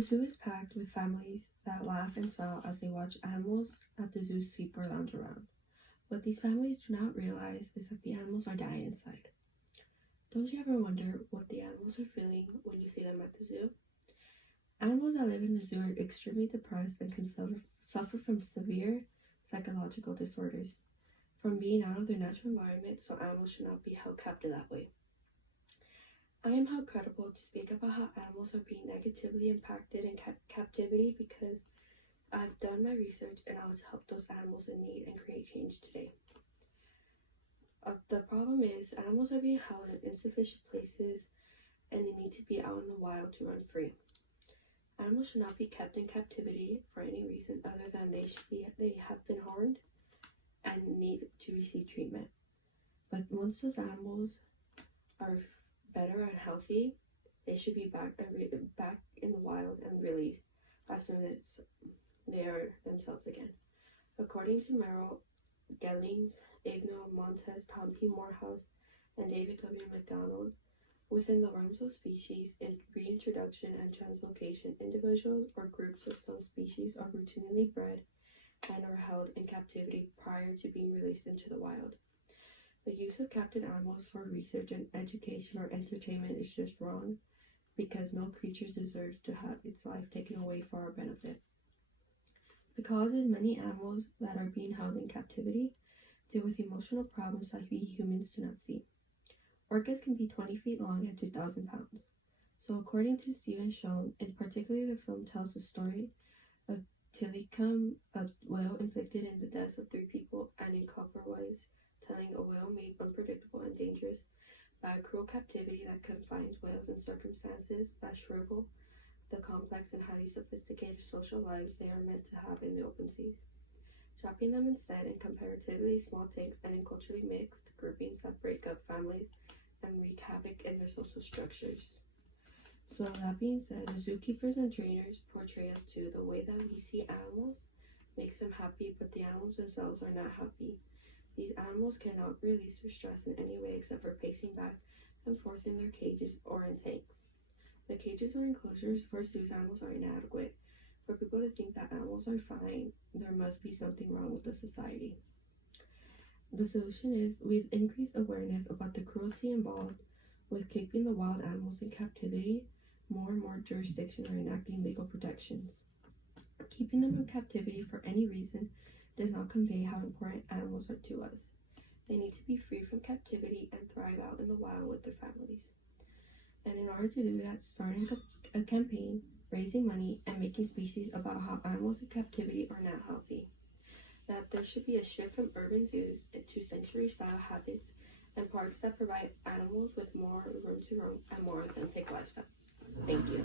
The zoo is packed with families that laugh and smile as they watch animals at the zoo sleep or lounge around. What these families do not realize is that the animals are dying inside. Don't you ever wonder what the animals are feeling when you see them at the zoo? Animals that live in the zoo are extremely depressed and can suffer from severe psychological disorders from being out of their natural environment, so animals should not be held captive that way. I am held credible to speak about how animals are being negatively impacted in captivity because I've done my research and I want to help those animals in need and create change today. The problem is animals are being held in insufficient places and they need to be out in the wild to run free. Animals should not be kept in captivity for any reason other than they have been harmed and need to receive treatment. But once those animals are better and healthy, they should be back in the wild and released as soon as they are themselves again. According to Merrill Gellings, Igno Montes, Tom P. Morehouse, and David W. McDonald, within the realms of species in reintroduction and translocation, individuals or groups of some species are routinely bred and are held in captivity prior to being released into the wild. The use of captive animals for research and education or entertainment is just wrong because no creature deserves to have its life taken away for our benefit. The cause is many animals that are being held in captivity deal with emotional problems that we humans do not see. Orcas can be 20 feet long and 2,000 pounds. So according to Stephen Schoen, in particular the film tells the story of Tilikum, a whale inflicted in the deaths of 3 people, and in Copperwise, telling a whale made unpredictable and dangerous by a cruel captivity that confines whales in circumstances that shrivel the complex and highly sophisticated social lives they are meant to have in the open seas. Trapping them instead in comparatively small tanks and in culturally mixed groupings that break up families and wreak havoc in their social structures. So that being said, the zookeepers and trainers portray us too. The way that we see animals makes them happy, but the animals themselves are not happy. These animals cannot release their stress in any way except for pacing back and forth in their cages or in tanks. The cages or enclosures for zoos animals are inadequate. For people to think that animals are fine, there must be something wrong with the society. The solution is we've increased awareness about the cruelty involved with keeping the wild animals in captivity. More and more jurisdictions are enacting legal protections. Keeping them in captivity for any reason does not convey how important animals are to us. They need to be free from captivity and thrive out in the wild with their families. And in order to do that, starting a campaign, raising money, and making species about how animals in captivity are not healthy. That there should be a shift from urban zoos to sanctuary-style habits and parks that provide animals with more room to roam and more authentic lifestyles. Thank you.